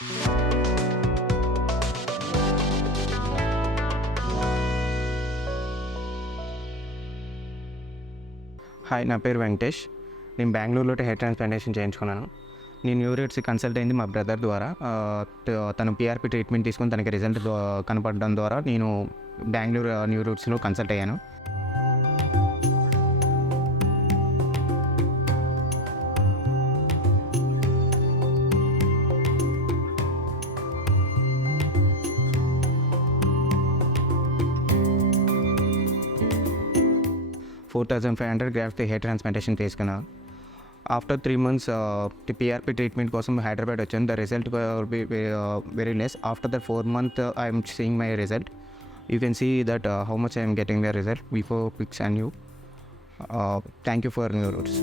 హాయ్, నా పేరు వెంకటేష్. నేను బెంగళూరులో హెయిర్ ట్రాన్స్ప్లాంటేషన్ చేయించుకున్నాను. నేను న్యూరోడ్స్కి కన్సల్ట్ అయింది మా బ్రదర్ ద్వారా. తను పిఆర్పి ట్రీట్మెంట్ తీసుకొని తనకి రిజల్ట్ కనపడడం ద్వారా నేను బెంగళూరు న్యూరోడ్స్లో కన్సల్ట్ అయ్యాను. $4,500 గ్రాఫ్ట్ హెయిర్ ట్రాన్స్ప్లాంటేషన్ తీసుకున్నాను. ఆఫ్టర్ 3 months PRP ట్రీట్మెంట్ కోసం హైదరాబాద్ వచ్చాను. The result be very less. After the 4 month I'm seeing my result. You can see that how much I'm getting the result before pics and you. Thank you for న్యూరోడ్స్.